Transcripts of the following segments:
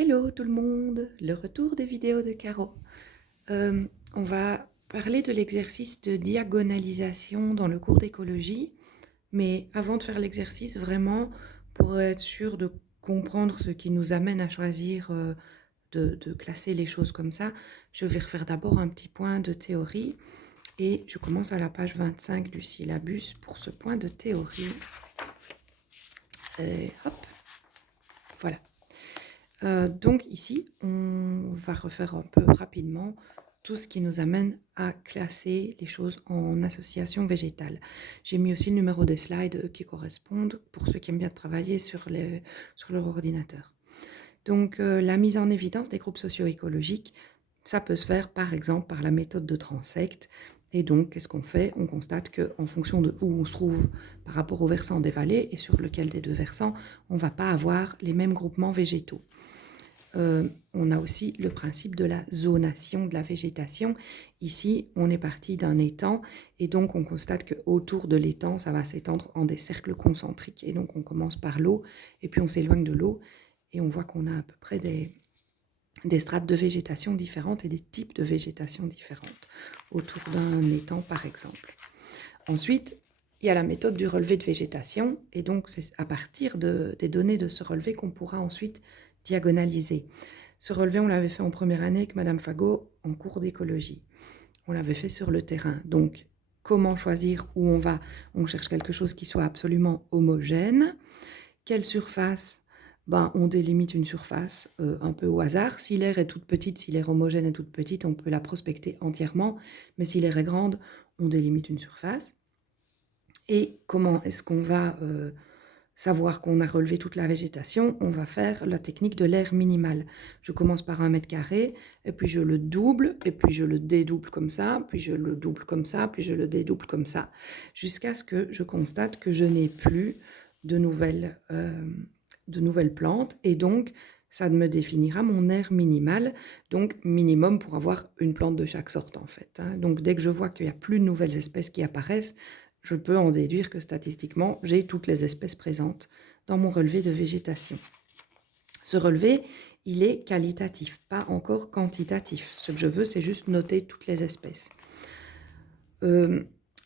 Hello tout le monde, le retour des vidéos de Caro. On va parler de l'exercice de diagonalisation dans le cours d'écologie, mais avant de faire l'exercice, vraiment, pour être sûr de comprendre ce qui nous amène à choisir de classer les choses comme ça, je vais refaire d'abord un petit point de théorie et je commence à la page 25 du syllabus pour ce point de théorie. Et hop, voilà. Donc ici, on va refaire un peu rapidement tout ce qui nous amène à classer les choses en association végétale. J'ai mis aussi le numéro des slides qui correspondent pour ceux qui aiment bien travailler sur leur ordinateur. Donc la mise en évidence des groupes socio-écologiques, ça peut se faire par exemple par la méthode de transect. Et donc, qu'est-ce qu'on fait? On constate qu'en fonction de où on se trouve par rapport au versant des vallées et sur lequel des deux versants, on ne va pas avoir les mêmes groupements végétaux. On a aussi le principe de la zonation de la végétation. Ici, on est parti d'un étang et donc on constate qu'autour de l'étang, ça va s'étendre en des cercles concentriques. Et donc on commence par l'eau et puis on s'éloigne de l'eau et on voit qu'on a à peu près des strates de végétation différentes et des types de végétation différentes autour d'un étang par exemple. Ensuite, il y a la méthode du relevé de végétation et donc c'est à partir des données de ce relevé qu'on pourra ensuite diagonaliser. Ce relevé, on l'avait fait en première année avec Madame Fagot en cours d'écologie. On l'avait fait sur le terrain. Donc, comment choisir où on va? On cherche quelque chose qui soit absolument homogène. Quelle surface? On délimite une surface un peu au hasard. Si l'aire est toute petite, si l'aire homogène est toute petite, on peut la prospecter entièrement. Mais si l'aire est grande, on délimite une surface. Et comment est-ce qu'on va savoir qu'on a relevé toute la végétation? On va faire la technique de l'aire minimale. Je commence par 1 mètre carré, et puis je le double, et puis je le dédouble comme ça, puis je le double comme ça, puis je le dédouble comme ça, jusqu'à ce que je constate que je n'ai plus de nouvelles plantes, et donc ça me définira mon aire minimale, donc minimum pour avoir une plante de chaque sorte en fait. Donc dès que je vois qu'il n'y a plus de nouvelles espèces qui apparaissent, je peux en déduire que statistiquement, j'ai toutes les espèces présentes dans mon relevé de végétation. Ce relevé, il est qualitatif, pas encore quantitatif. Ce que je veux, c'est juste noter toutes les espèces.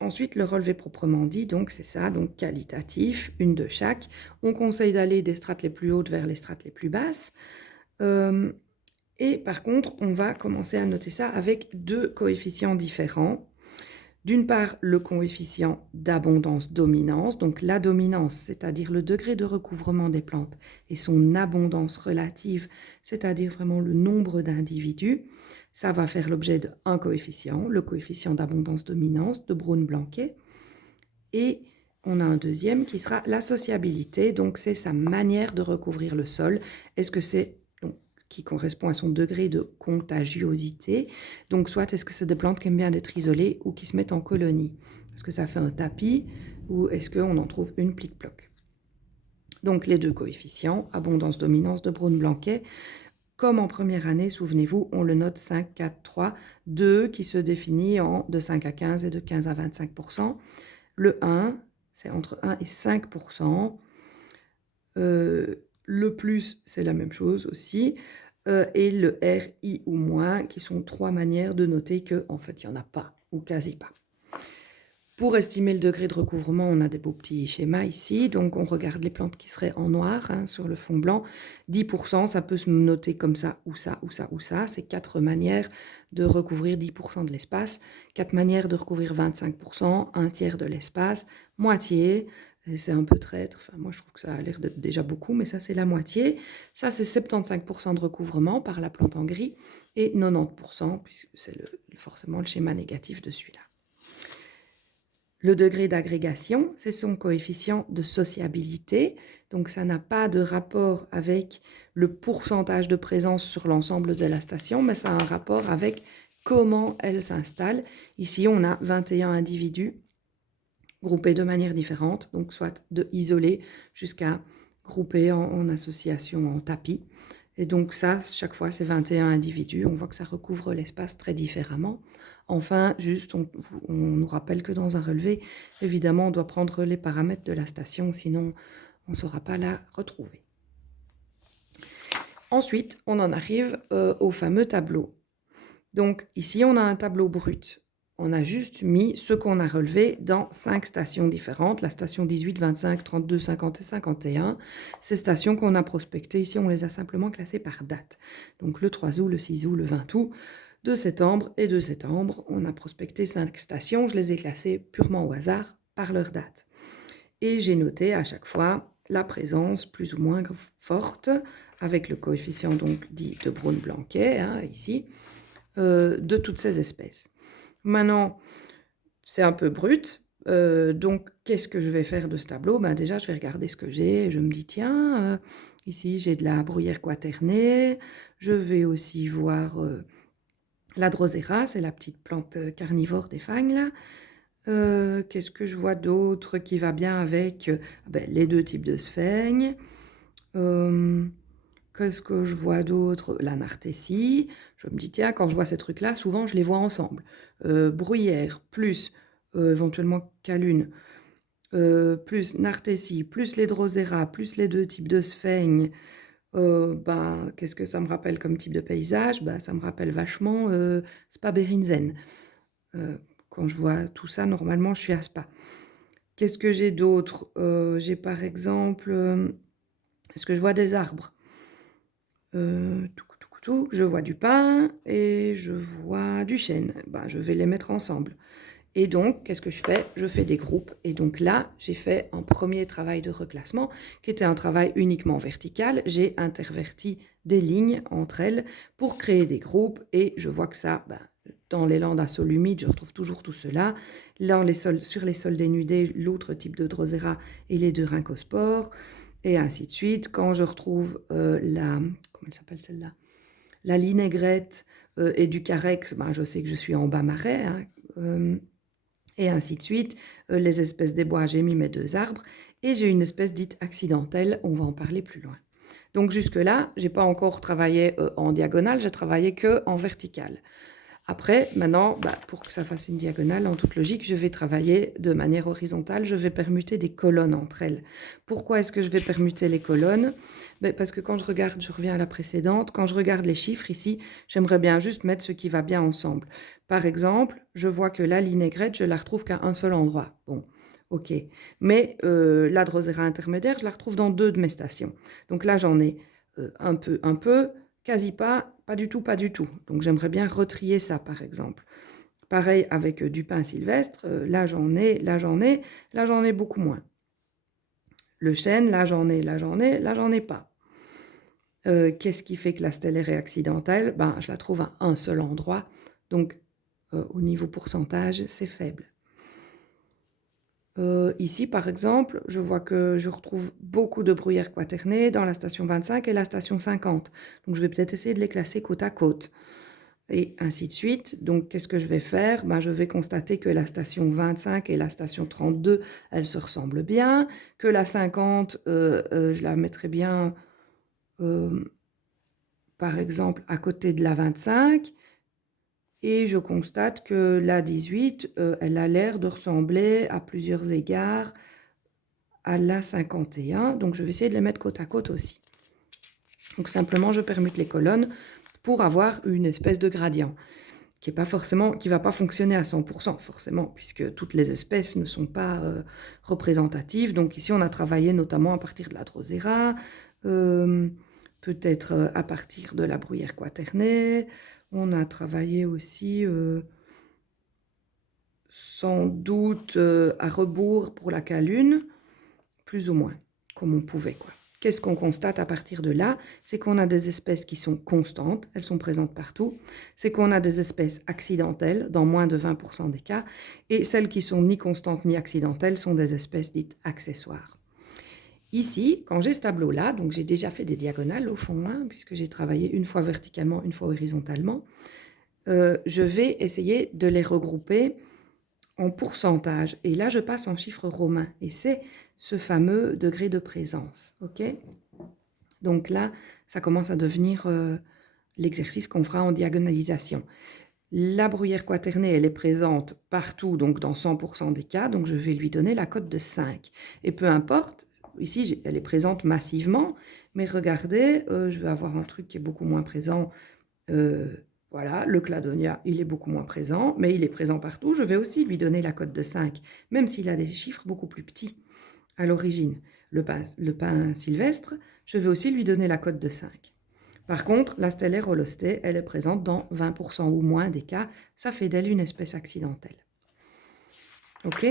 Ensuite, le relevé proprement dit, donc c'est ça, donc qualitatif, une de chaque. On conseille d'aller des strates les plus hautes vers les strates les plus basses. Et par contre, on va commencer à noter ça avec 2 coefficients différents. D'une part, le coefficient d'abondance-dominance, donc la dominance, c'est-à-dire le degré de recouvrement des plantes, et son abondance relative, c'est-à-dire vraiment le nombre d'individus. Ça va faire l'objet d'un coefficient, le coefficient d'abondance-dominance de Braun-Blanquet. Et on a un deuxième qui sera la sociabilité, donc c'est sa manière de recouvrir le sol. Est-ce que c'est qui correspond à son degré de contagiosité. Donc, soit est-ce que c'est des plantes qui aiment bien être isolées ou qui se mettent en colonie? Est-ce que ça fait un tapis ou est-ce qu'on en trouve une plic-ploc? Donc, les 2 coefficients, abondance, dominance de Braun-Blanquet. Comme en première année, souvenez-vous, on le note 5, 4, 3, 2 qui se définit de 5 à 15 et de 15 à 25%. Le 1, c'est entre 1 et 5%. Le plus, c'est la même chose aussi. Et le R, I ou moins, qui sont 3 manières de noter qu'en fait, il n'y en a pas, ou quasi pas. Pour estimer le degré de recouvrement, on a des beaux petits schémas ici. Donc, on regarde les plantes qui seraient en noir sur le fond blanc. 10%, ça peut se noter comme ça, ou ça, ou ça, ou ça. C'est 4 manières de recouvrir 10% de l'espace. 4 manières de recouvrir 25%, un tiers de l'espace, moitié. C'est un peu traître. Enfin, moi, je trouve que ça a l'air d'être déjà beaucoup, mais ça, c'est la moitié. Ça, c'est 75% de recouvrement par la plante en gris et 90%, puisque c'est forcément le schéma négatif de celui-là. Le degré d'agrégation, c'est son coefficient de sociabilité. Donc, ça n'a pas de rapport avec le pourcentage de présence sur l'ensemble de la station, mais ça a un rapport avec comment elle s'installe. Ici, on a 21 individus groupés de manière différente, donc soit de isolés jusqu'à groupés en association, en tapis. Et donc ça, chaque fois, c'est 21 individus. On voit que ça recouvre l'espace très différemment. Enfin, juste, on nous rappelle que dans un relevé, évidemment, on doit prendre les paramètres de la station, sinon on ne saura pas la retrouver. Ensuite, on en arrive au fameux tableau. Donc ici, on a un tableau brut. On a juste mis ce qu'on a relevé dans 5 stations différentes, la station 18, 25, 32, 50 et 51. Ces stations qu'on a prospectées, ici, on les a simplement classées par date. Donc le 3 août, le 6 août, le 20 août, de septembre et de septembre. On a prospecté 5 stations, je les ai classées purement au hasard par leur date. Et j'ai noté à chaque fois la présence plus ou moins forte, avec le coefficient donc dit de Braun-Blanquet, ici, de toutes ces espèces. Maintenant, c'est un peu brut, donc qu'est-ce que je vais faire de ce tableau? Déjà, je vais regarder ce que j'ai, je me dis, tiens, ici j'ai de la bruyère quaternée, je vais aussi voir la drosera, c'est la petite plante carnivore des fagnes, là. Qu'est-ce que je vois d'autre qui va bien avec les 2 types de sphaigne? Qu'est-ce que je vois d'autre? La nartessie. Je me dis, tiens, quand je vois ces trucs-là, souvent, je les vois ensemble. Bruyère, plus éventuellement calune, plus nartessie, plus les drosera, plus les 2 types de sphaigne. Qu'est-ce que ça me rappelle comme type de paysage? Ça me rappelle vachement Spa Berinzen. Quand je vois tout ça, normalement, je suis à Spa. Qu'est-ce que j'ai d'autre? J'ai par exemple... est-ce que je vois des arbres? Je vois du pin et je vois du chêne. Je vais les mettre ensemble. Et donc, qu'est-ce que je fais? Je fais des groupes. Et donc là, j'ai fait un premier travail de reclassement qui était un travail uniquement vertical. J'ai interverti des lignes entre elles pour créer des groupes. Et je vois que ça, dans les landes à sol humide, je retrouve toujours tout cela. Sur les sols dénudés, l'autre type de drosera et les 2 rhynchospores. Et ainsi de suite. Quand je retrouve comment elle s'appelle celle-là? La linaigrette et du carex, je sais que je suis en bas marais, et ainsi de suite. Les espèces des bois, j'ai mis mes 2 arbres, et j'ai une espèce dite accidentelle, on va en parler plus loin. Donc jusque-là, j'ai pas encore travaillé en diagonale, j'ai travaillé que en verticale. Après, maintenant, pour que ça fasse une diagonale, en toute logique, je vais travailler de manière horizontale, je vais permuter des colonnes entre elles. Pourquoi est-ce que je vais permuter les colonnes? Parce que quand je regarde, je reviens à la précédente, quand je regarde les chiffres ici, j'aimerais bien juste mettre ce qui va bien ensemble. Par exemple, je vois que la linaigrette, je la retrouve qu'à un seul endroit. Bon, ok. Mais la drosera intermédiaire, je la retrouve dans 2 de mes stations. Donc là, j'en ai un peu, quasi pas, pas du tout, pas du tout. Donc j'aimerais bien retrier ça, par exemple. Pareil avec du pin sylvestre, là j'en ai beaucoup moins. Le chêne, là j'en ai pas. Qu'est-ce qui fait que la stellaire est accidentelle? Je la trouve à un seul endroit, donc au niveau pourcentage, c'est faible. Ici, par exemple, je vois que je retrouve beaucoup de bruyères quaternées dans la station 25 et la station 50. Donc, je vais peut-être essayer de les classer côte à côte. Et ainsi de suite. Donc, qu'est-ce que je vais faire? Je vais constater que la station 25 et la station 32, elles se ressemblent bien. Que la 50, je la mettrai bien, par exemple, à côté de la 25. Et je constate que la 18, elle a l'air de ressembler à plusieurs égards à la 51. Donc, je vais essayer de les mettre côte à côte aussi. Donc, simplement, je permute les colonnes pour avoir une espèce de gradient qui ne va pas fonctionner à 100%, forcément, puisque toutes les espèces ne sont pas représentatives. Donc, ici, on a travaillé notamment à partir de la drosera, peut-être à partir de la bruyère quaternée. On a travaillé aussi... sans doute à rebours pour la calune, plus ou moins, comme on pouvait, quoi. Qu'est-ce qu'on constate à partir de là? C'est qu'on a des espèces qui sont constantes, elles sont présentes partout. C'est qu'on a des espèces accidentelles, dans moins de 20% des cas. Et celles qui sont ni constantes ni accidentelles sont des espèces dites accessoires. Ici, quand j'ai ce tableau-là, donc j'ai déjà fait des diagonales au fond, puisque j'ai travaillé une fois verticalement, une fois horizontalement, je vais essayer de les regrouper en pourcentage. Et là, je passe en chiffres romains. Et c'est ce fameux degré de présence. OK? Donc là, ça commence à devenir l'exercice qu'on fera en diagonalisation. La bruyère quaternée, elle est présente partout, donc dans 100% des cas. Donc je vais lui donner la cote de 5. Et peu importe, ici, elle est présente massivement, mais regardez, je vais avoir un truc qui est beaucoup moins présent. Voilà, le cladonia, il est beaucoup moins présent, mais il est présent partout. Je vais aussi lui donner la cote de 5, même s'il a des chiffres beaucoup plus petits à l'origine. Le pin sylvestre, je vais aussi lui donner la cote de 5. Par contre, la stellaire holostée, elle est présente dans 20% ou moins des cas. Ça fait d'elle une espèce accidentelle. OK?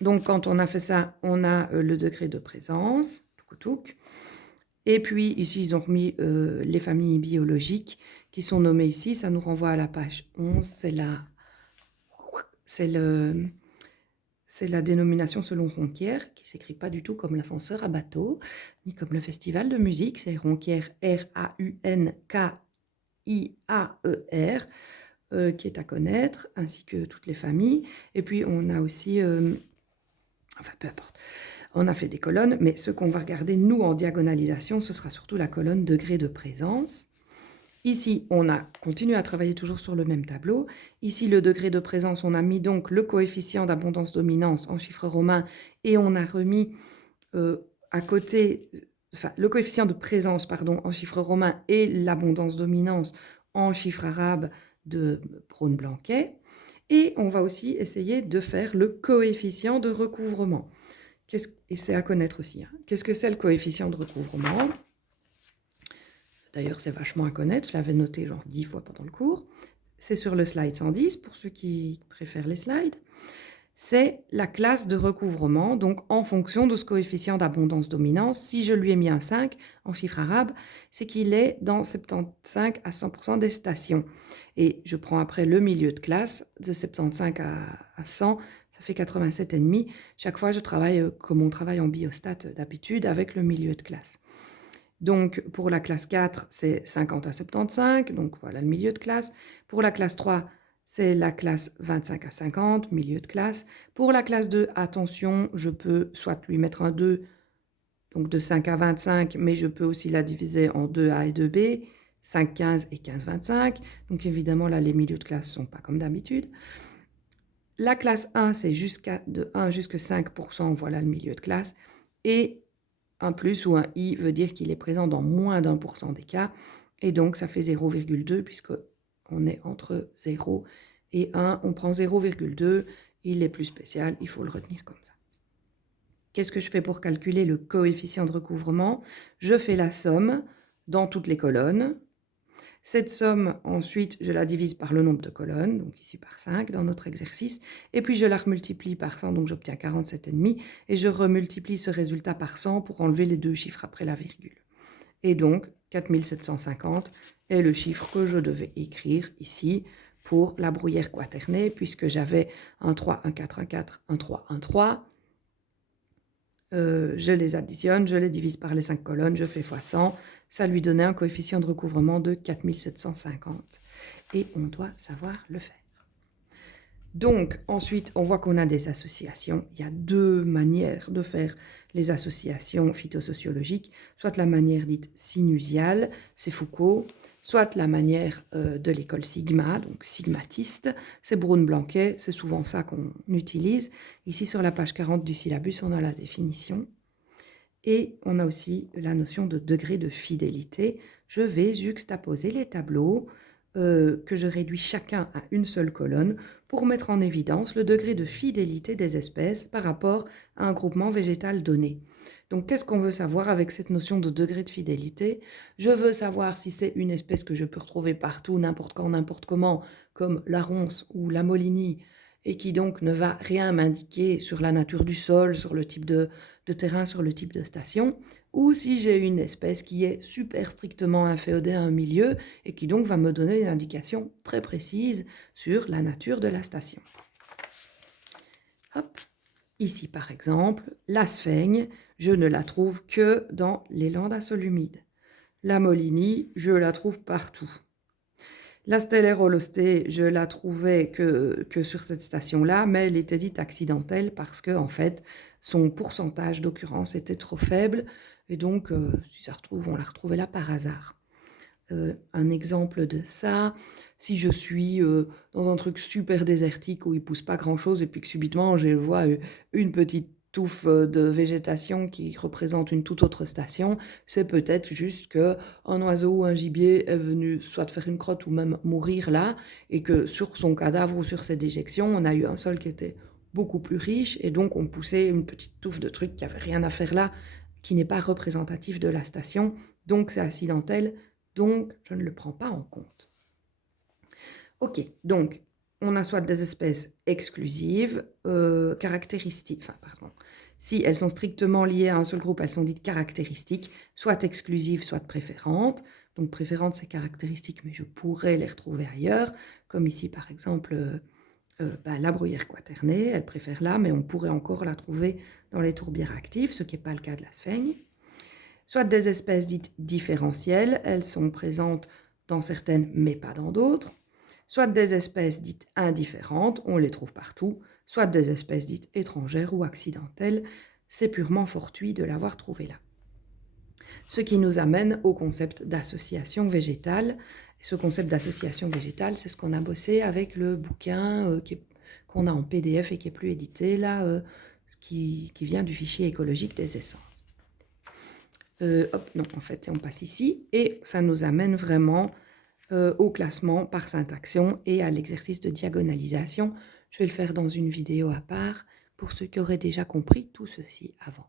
Donc, quand on a fait ça, on a le degré de présence. Touc. Et puis, ici, ils ont remis les familles biologiques qui sont nommées ici. Ça nous renvoie à la page 11. C'est la dénomination selon Ronquière, qui ne s'écrit pas du tout comme l'ascenseur à bateau, ni comme le festival de musique. C'est Ronquière, R-A-U-N-K-I-A-E-R, qui est à connaître, ainsi que toutes les familles. Et puis, on a aussi... enfin, peu importe. On a fait des colonnes, mais ce qu'on va regarder, nous, en diagonalisation, ce sera surtout la colonne degré de présence. Ici, on a continué à travailler toujours sur le même tableau. Ici, le degré de présence, on a mis donc le coefficient d'abondance-dominance en chiffres romains et on a remis à côté, enfin, le coefficient de présence, pardon, en chiffres romains et l'abondance-dominance en chiffres arabes de Braun-Blanquet. Et on va aussi essayer de faire le coefficient de recouvrement. Et c'est à connaître aussi. Hein. Qu'est-ce que c'est le coefficient de recouvrement ? D'ailleurs, c'est vachement à connaître. Je l'avais noté genre 10 fois pendant le cours. C'est sur le slide 110, pour ceux qui préfèrent les slides. C'est la classe de recouvrement, donc en fonction de ce coefficient d'abondance-dominance. Si je lui ai mis un 5 en chiffre arabe, c'est qu'il est dans 75 à 100% des stations. Et je prends après le milieu de classe, de 75 à 100, ça fait 87,5. Chaque fois, je travaille comme on travaille en biostat d'habitude avec le milieu de classe. Donc, pour la classe 4, c'est 50 à 75, donc voilà le milieu de classe. Pour la classe 3, c'est la classe 25 à 50, milieu de classe. Pour la classe 2, attention, je peux soit lui mettre un 2, donc de 5 à 25, mais je peux aussi la diviser en 2A et 2B, 5, 15 et 15, 25. Donc évidemment, là, les milieux de classe ne sont pas comme d'habitude. La classe 1, c'est de 1 jusqu'à 5%, voilà le milieu de classe. Et un plus ou un i veut dire qu'il est présent dans moins d'1% des cas. Et donc, ça fait 0,2 puisqu'on est entre 0 et 1. On prend 0,2. Il est plus spécial. Il faut le retenir comme ça. Qu'est-ce que je fais pour calculer le coefficient de recouvrement ? Je fais la somme dans toutes les colonnes. Cette somme, ensuite, je la divise par le nombre de colonnes, donc ici par 5 dans notre exercice, et puis je la remultiplie par 100, donc j'obtiens 47,5, et je remultiplie ce résultat par 100 pour enlever les deux chiffres après la virgule. Et donc, 4750 est le chiffre que je devais écrire ici pour la bruyère quaternée, puisque j'avais un 3, un 4, un 4, un 3, un 3. Je les additionne, je les divise par les 5 colonnes, je fais x 100. Ça lui donnait un coefficient de recouvrement de 4750. Et on doit savoir le faire. Donc, ensuite, on voit qu'on a des associations. Il y a deux manières de faire les associations phytosociologiques. Soit la manière dite sinusiale, c'est Foucault, soit la manière de l'école Sigma, donc sigmatiste, c'est Braun-Blanquet, c'est souvent ça qu'on utilise. Ici, sur la page 40 du syllabus, on a la définition. Et on a aussi la notion de degré de fidélité. Je vais juxtaposer les tableaux que je réduis chacun à une seule colonne pour mettre en évidence le degré de fidélité des espèces par rapport à un groupement végétal donné. Donc, qu'est-ce qu'on veut savoir avec cette notion de degré de fidélité ? Je veux savoir si c'est une espèce que je peux retrouver partout, n'importe quand, n'importe comment, comme la ronce ou la molinie, et qui donc ne va rien m'indiquer sur la nature du sol, sur le type de terrain, sur le type de station, ou si j'ai une espèce qui est super strictement inféodée à un milieu et qui donc va me donner une indication très précise sur la nature de la station. Hop. Ici, par exemple, la sphaigne, je ne la trouve que dans les landes à sol humide. La molinie, je la trouve partout. La stellaire holostée, je la trouvais que sur cette station-là, mais elle était dite accidentelle parce que, en fait, son pourcentage d'occurrence était trop faible. Et donc, si ça retrouve, on la retrouvait là par hasard. Un exemple de ça, si je suis dans un truc super désertique où il ne pousse pas grand-chose et puis que subitement, je vois une petite touffe de végétation qui représente une toute autre station, c'est peut-être juste qu'un oiseau ou un gibier est venu soit faire une crotte ou même mourir là, et que sur son cadavre ou sur ses déjections, on a eu un sol qui était beaucoup plus riche, et donc on poussait une petite touffe de trucs qui n'avaient rien à faire là, qui n'est pas représentatif de la station, donc c'est accidentel, donc je ne le prends pas en compte. Ok, donc on a soit des espèces exclusives, caractéristiques, enfin pardon, si elles sont strictement liées à un seul groupe, elles sont dites caractéristiques, soit exclusives, soit préférentes. Donc préférentes, c'est caractéristiques, mais je pourrais les retrouver ailleurs, comme ici par exemple la bruyère quaternée, elle préfère là, mais on pourrait encore la trouver dans les tourbières actives, ce qui n'est pas le cas de la sphaigne. Soit des espèces dites différentielles, elles sont présentes dans certaines, mais pas dans d'autres. Soit des espèces dites indifférentes, on les trouve partout, soit des espèces dites étrangères ou accidentelles, c'est purement fortuit de l'avoir trouvé là. Ce qui nous amène au concept d'association végétale. Ce concept d'association végétale, c'est ce qu'on a bossé avec le bouquin qu'on a en PDF et qui n'est plus édité, là, qui vient du fichier écologique des essences. Non, en fait, on passe ici, et ça nous amène vraiment au classement par syntaxion et à l'exercice de diagonalisation. Je vais le faire dans une vidéo à part pour ceux qui auraient déjà compris tout ceci avant.